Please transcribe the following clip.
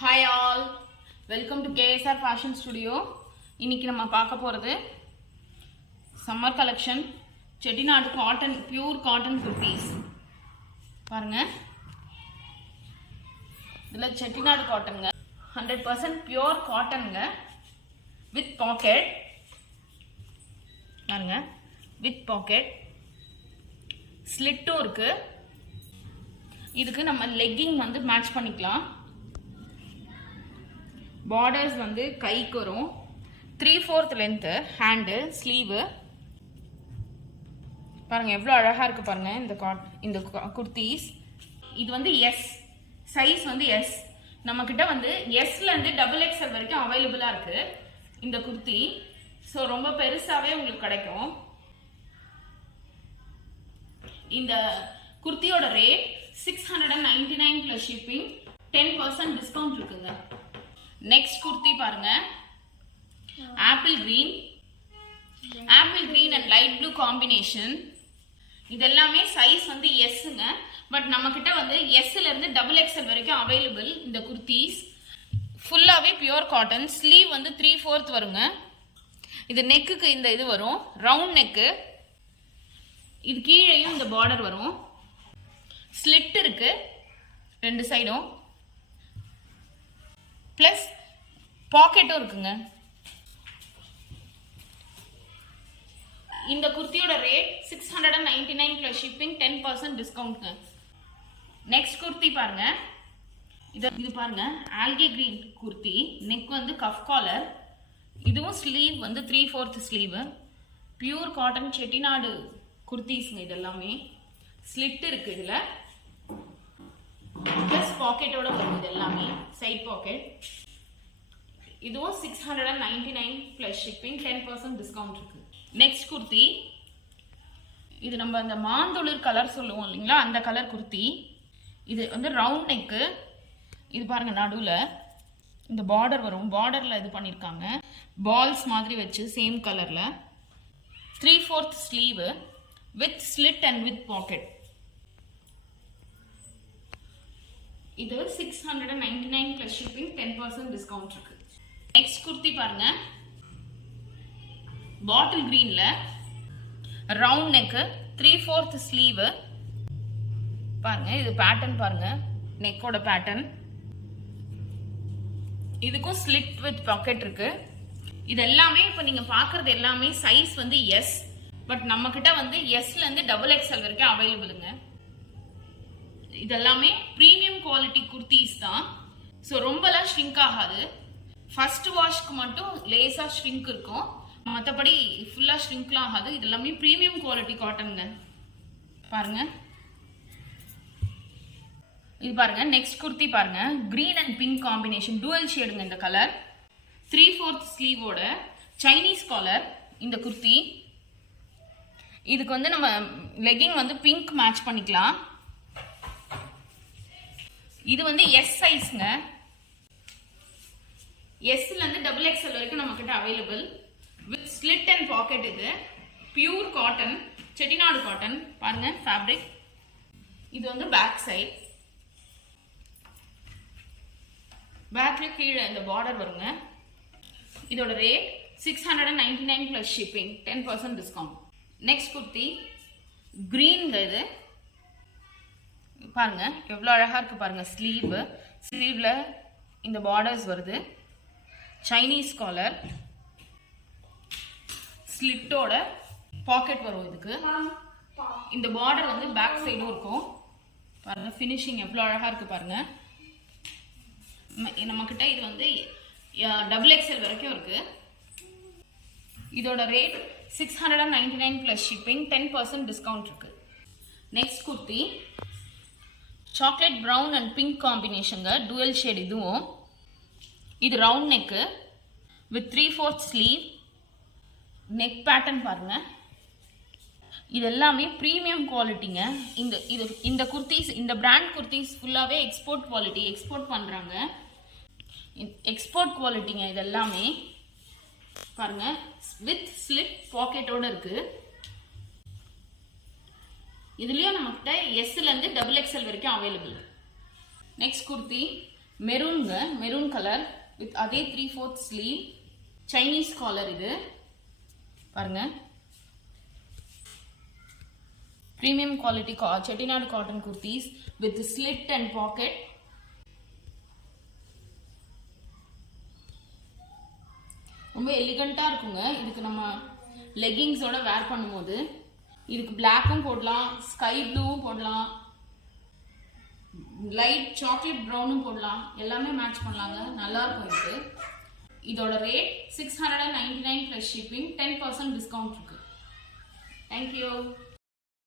Hi all, welcome to KSR Fashion Studio. இன்னைக்கு நம்ம பார்க்க போறது summer collection Chettinad cotton pure cotton kurtis. பாருங்க. இதுல செட்டிநாடு காட்டன்ங்க 100% pure cottonங்க with pocket. பாருங்க with pocket. ஸ்லிட்டும் இருக்கு. இதுக்கு நம்ம legging வந்து மேட்ச் பண்ணிக்கலாம். borders வந்து கைக்கு வரும் 3/4 length hand sleeve பாருங்க எவ்வளவு அழகா இருக்கு பாருங்க இந்த குர்தீஸ் இது வந்து S சைஸ் வந்து S நம்மகிட்ட வந்து S ல இருந்து XXL வரைக்கும் அவேலபிளா இருக்கு இந்த குர்தி சோ ரொம்ப பெருசாவே உங்களுக்கு கிடைக்கும் இந்த குர்தியோட ரேட் 699 plus shipping 10% discount இருக்குங்க Next kurti பாருங்க apple green and light blue combination இதெல்லாமே சைஸ் வந்து S ங்க பட் நம்மகிட்ட வந்து S ல இருந்து XXL வரைக்கும் அவேலபிள் இந்த குர்தீஸ் ஃபுல்லாவே பியூர் காட்டன் ஸ்லீவ் வந்து 3/4 வருங்க இது நெக்குக்கு இந்த இது வரும் ரவுண்ட் நெக் இது கீழேயும் இந்த border வரும் ஸ்லிட் இருக்கு ரெண்டு சைடும் plus pocket இருக்குங்க இந்த குர்தியோட ரேட் 699 plus shipping 10% discountங்க next குர்தி பாருங்க இது பாருங்க algae green குர்தி neck வந்து cuff collar இதுவும் sleeve வந்து 3/4 sleeve pure cotton செட்டிநாடு குர்தீஸ்ங்க இதெல்லாமே slit இருக்கு இதுல plus pocket ஓட வரும் இதெல்லாமே side pocket இதுவும் 699 plus shipping 10% discount இருக்கு next kurti இது நம்ம அந்த மாந்தொளிர் கலர் சொல்லுவோம் இல்லீங்களா அந்த கலர் kurti இது வந்து round neck இது பாருங்க நடுவுல இந்த border வரும் borderல இது பண்ணிருக்காங்க balls மாதிரி வெச்சு சேம் கலர்ல 3/4 sleeve with slit and with pocket இது 699 plus shipping 10% discount இருக்கு next kurti பாருங்க bottle greenல round neck 3/4 sleeve பாருங்க இது pattern பாருங்க neck ஓட pattern இதுக்கும் slit with pocket இருக்கு இது எல்லாமே இப்ப நீங்க பார்க்கிறது எல்லாமே சைஸ் வந்து S பட் நம்மகிட்ட வந்து S ல இருந்து XXL வரைக்கும் அவேலபிள்ங்க இதெல்லாமே பிரீமியம் குவாலிட்டி குர்தீஸ் தான் சோ ரொம்பலாம் ஷ்ரிங்க் ஆகாது ஃபர்ஸ்ட் வாஷ்க்கு மட்டும் லேசா ஷ்ரிங்க் இருக்கும் மத்தபடி ஃபுல்லா ஷ்ரிங்க்லாம் ஆகாது இதெல்லாமே பிரீமியம் குவாலிட்டி காட்டன்ங்க பாருங்க இது பாருங்க நெக்ஸ்ட் குர்தி பாருங்க green and pink combination dual ஷேடுங்க இந்த கலர் 3/4 ஸ்லீவோட சைனீஸ் காலர் இந்த குர்தி இதுக்கு வந்து நம்ம லெகிங் வந்து பிங்க் மேட்ச் பண்ணிக்கலாம் இது வந்து S சைஸ்ங்க S ல இருந்து XXL வரைக்கும் நமக்கிட்ட available with slit and pocket இது pure cotton செட்டிநாடு காட்டன் பாருங்க fabric இது வந்து பேக் சைடு பேக்ல கீழ இந்த border வருங்க இதோட rate 699 plus shipping 10% discount next kurti green இது பாருங்க எவ்வளவு அழகா இருக்கு பாருங்க ஸ்லீவ்ல இந்த borders வருது சைனீஸ் காலர் ஸ்லிட்டோட பாக்கெட் வரும் இதுக்கு இந்த border வந்து பேக் சைடும் இருக்கும் பாருங்க ஃபினிஷிங் எவ்வளவு அழகா இருக்கு பாருங்க நம்மகிட்ட இது வந்து XXL வரைக்கும் இருக்கு இதோட ரேட் 699 plus shipping 10% discount இருக்கு next kurti chocolate brown and pink combination dual shade இதுவும் இது round neck with 3/4 sleeve neck pattern பாருங்க இதெல்லாமே பிரீமியம் குவாலிட்டிங்க இந்த குர்தீஸ் இந்த பிராண்ட் குர்தீஸ் ஃபுல்லாவே எக்ஸ்போர்ட் குவாலிட்டி எக்ஸ்போர்ட் பண்றாங்க எக்ஸ்போர்ட் குவாலிட்டிங்க இதெல்லாமே பாருங்க with slit pocket ஓட இருக்கு இதுலயே நமக்கிட்ட S ல இருந்து XXL வரைக்கும் அவேலபிள் next kurti மெரூன்ங்க, மெரூன் கலர் வித் அதே 3/4 ஸ்லீவ், சைனீஸ் காலர். இது பாருங்க, premium quality chettinad cotton kurtis with slit and pocket. ரொம்ப எலிகண்டா இருக்குங்க. இதுக்கு நம்ம லெகிங்ஸோட வேர் பண்ணும்போது இதுக்கு பிளாக்கும் போடலாம், ஸ்கை ப்ளூவும் போடலாம், லைட் சாக்லேட் ப்ரௌனும் போடலாம், எல்லாமே மேட்ச் பண்ணலாங்க. நல்லா இருக்கும் இது. இதோட ரேட் 699 plus shipping, 10% டிஸ்கவுண்ட் இருக்கு. Thank you.